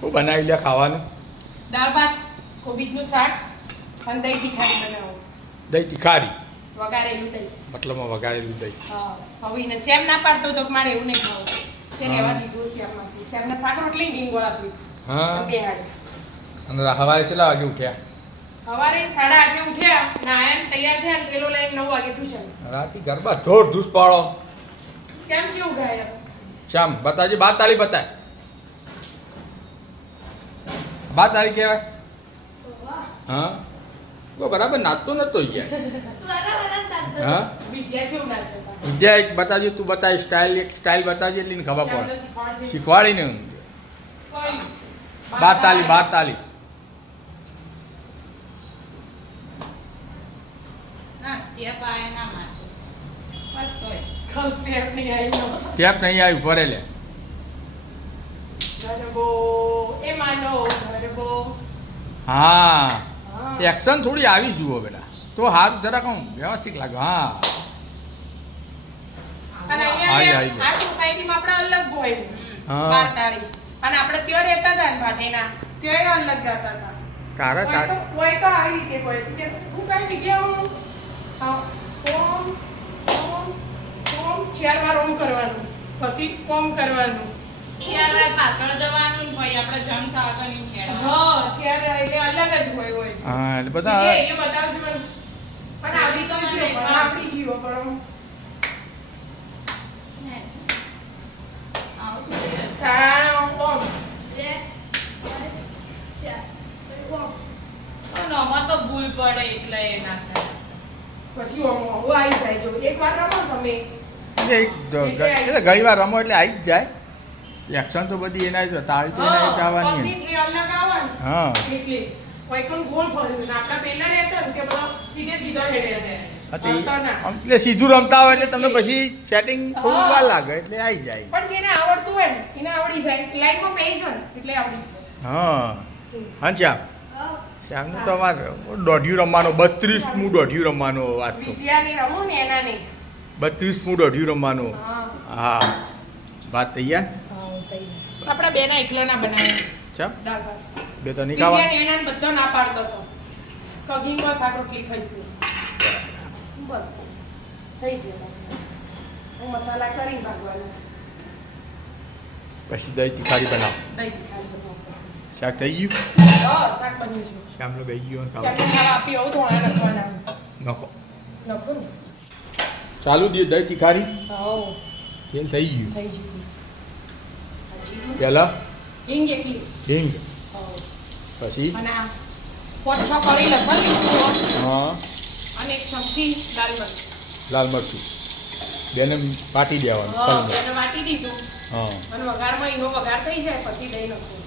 શું બનાવી લે ખાવાનું. દાળ ભાત કોબીજનું શાક અને દહીં તીખારી બનાવો. દહીં તીખારી? વઘારેલું દહીં. મતલબમાં વઘારેલું દહીં. હા હવે એને સેમ ના પાડતો તો મારે એવું નહીં ખાવું. તે હા. દીધું શ્યામને શાક રોટલી ને ગોળ આપ્યું હા. બે અને સવારે કેટલા વાગે ઉઠ્યા? સવારે સાડા આઠે ઉઠ્યા નાયા ને તૈયાર થયા પેલો લઈને નવ વાગે ટ્યુશન. રાતે ગરબા જોર ધૂસ પાડો કેમ છે ગાય? શ્યામ બતાવજે બાર તાળી બતાય. બાર તારી કહેવાય? હા? તો બરાબર નાચતો નતો યાર હા? વિદ્યા એક બતાવજે તું બતાવી સ્ટાઇલ એક સ્ટાઇલ બતાવજે એટલે ખબર પડે. શીખવાડીને. બાર તાલી બાર તાલી સ્ટેપ નહીં આવ્યું ભરેલે. નહીં હા. હા. એક્શન થોડી આવી જુઓ બેટા. તો હારું જરાક આમ વ્યવસ્થિત લાગે. હા. હા. હું હું હા, ચાર વાર ઓમ કરવાનું. પછી ઓમ કરવાનું. પાછળ જવાનું હોય આપણે જમ ખેડા હા ચાર એટલે અલગ જ હોય હોય. હા એટલે એ બધા એ મને. પણ આવડી તો છે પણ આપણી જીવો પણ. ભૂલ પડે એટલે એના પછી આવી જાય જો. એક વાર રમો તમે. એટલે ઘણી વાર રમો એટલે આવી જ જાય. એક્શન તો બધી એના જ તાળી તો એના જ આવવાની હા. એટલે સીધે રમતા હોય એટલે તમને પછી સેટિંગ થોડું વાર લાગે એટલે આવી જાય. પણ જેને આવડતું હોય ને એને આવડી જાય. લાઈનમાં પેજ હોય એટલે આવડી જાય. હા. હા શ્યામ. શ્યામનું તો અમારે દોઢિયું રમવાનું બત્રીસમું દોઢિયું રમવાનો વાત તો. બત્રીસમું દોઢિયું રમવાનું. હા. હા. વાત તૈયાર? આપણા બેના એકલો ના બનાવે. ચા? દાળ ભાત. બે તો નહીં ખાવા વિદ્યાને એના બધો ના પાડતો તો. કગી માં શાક રોટલી ખાઈશું બસ. થઈ જાય હું મસાલા કરી ભાગવાનું. પછી દહીં તીખારી બનાવ. દહીં તીખારી બનાવું. શાક થઈ ગયું? હા શાક બન્યું છે. શ્યામનો બે ગયો આપી આવું થોડા લખવાના નખો. નખો ચાલુ દે દહીં તીખારી હા તેલ થઈ ગયું. થઈ ગયું. પહેલા હિંગ એકલી. હિંગ. પછી? અને આ પોટ છ કરી લખવાની હા. અને એક ચમચી લાલ મરચ. લાલ મરચું. બેને પાટી દેવાનું બેને વાટી દીધું. હા. અને વઘારમાં એનો વઘાર થઈ જાય પછી દહીં નાખવું.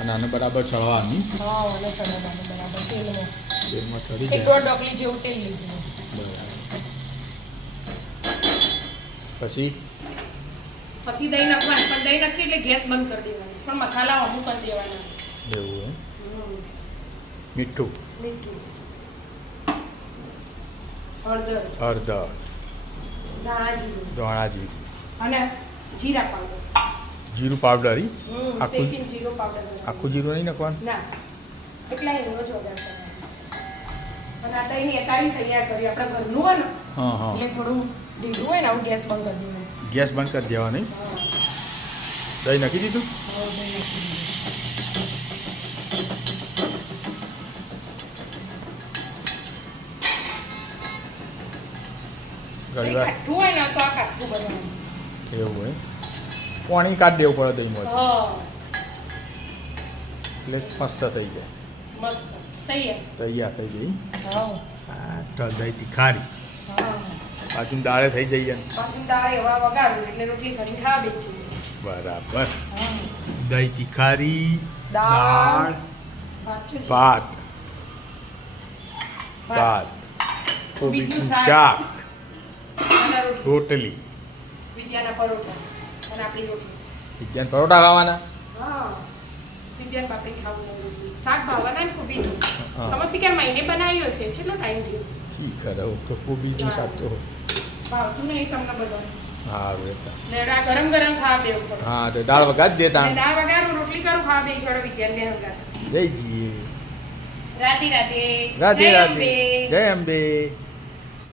અને આને બરાબર ચડવાની. હા અને ચણાદાળ બરાબર તેલમાં તેલમાં ચડી એક દોઢ ડોકલી જેવું તેલ લીધું. બરાબર. પછી? પછી દહીં નાખવાનું પણ દહીં નાખી એટલે ગેસ બંધ કરી દેવાનું. પણ મસાલા અમુક કરી દેવાના. એવું. મીઠું? મીઠું. હળદર. હળદર. ધાણા જીરું અને જીરા પાવડર. જીરું પાવડર આખું જીરું પાવડર આખું જીરું નહીં નાખવાનું? ના. એટલા એનો જ અને આ દહીં એકાડી તૈયાર કરી. આપણે ઘરનું હોય ને હા હા. એટલે થોડું ઢીલું હોય ને આવું ગેસ બંધ કરી દેવાનું. ગેસ બંધ કરી દેવાની. દહીં નાખી દીધું. એવું હોય. પાણી કાઢી દેવું પડે દહીં એટલે મસ્ત થઈ જાય. તૈયાર. થઈ ગઈ. હા. દહીં તીખારી પાછું દાળે થઈ જઈએ પાછું દાળે હવા વગાડું એટલે રોટલી કરીને ખાવા બેસી બરાબર. દહીં તીખારી દાળ. ભાત ભાત. કોબીજનું શાક. રોટલી. વિદ્યાના પરોઠા અને આપણી રોટલી. વિદ્યાન પરોઠા ખાવાના? હા. વિદ્યાન પાપડી ખાવું રોટલી. શાક ભાવવાના ને કોબીનું? તમે શી મહિને બનાવ્યો હશે કેટલો ટાઈમ થયો? શી ખરે? તો કોબીનું શાક તો ભાવતું નહીં તમને બધા. સારું એ તો. ને આ ગરમ ગરમ ખાવા બે હા તો દાળ વઘાર દેતા દાળ વગારું રોટલી કરું ખાવા બે છોડો વિજ્ઞાન બે હંગાત. જય રાધે રાધે. રાધે રાધે. જય અંબે.